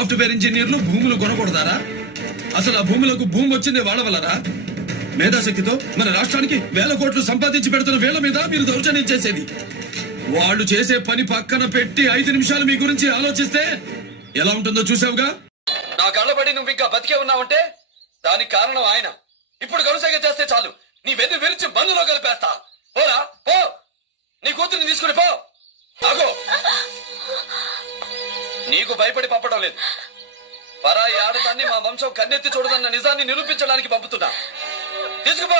Software ఇంజనీర్లు భూములు కొనకూడదారా? అసలు ఆ భూములకు భూమి వచ్చింది వాళ్ళ వల్లరా? మేధాశక్తితో మన రాష్ట్రానికి వేల కోట్లు సంపాదించి పెడుతున్న వేల మీద మీరు దౌర్జన్యం చేసేది. వాళ్ళు చేసే పని పక్కన పెట్టి 5 నిమిషాలు మీ గురించి ఆలోచిస్తే ఎలా ఉంటుందో చూసావుగా. నా కళ్ళబడి నువ్వు ఇంకా బతికే ఉన్నావంటే దానికి కారణం ఆయన. ఇప్పుడు గరుసైగా చేస్తే చాలు, నీ వెన్ను విరిచి బంధులో కలిపేస్తా. పోరా పో, నీ కూతురిని తీసుకుని పో. ఆగో, నీకు భయపడి పంపడం లేదు. పరాయి ఆడదాన్ని మా వంశం కన్నెత్తి చూడదన్న నిజాన్ని నిరూపించడానికి పంపుతున్నా. తీసుకుపో.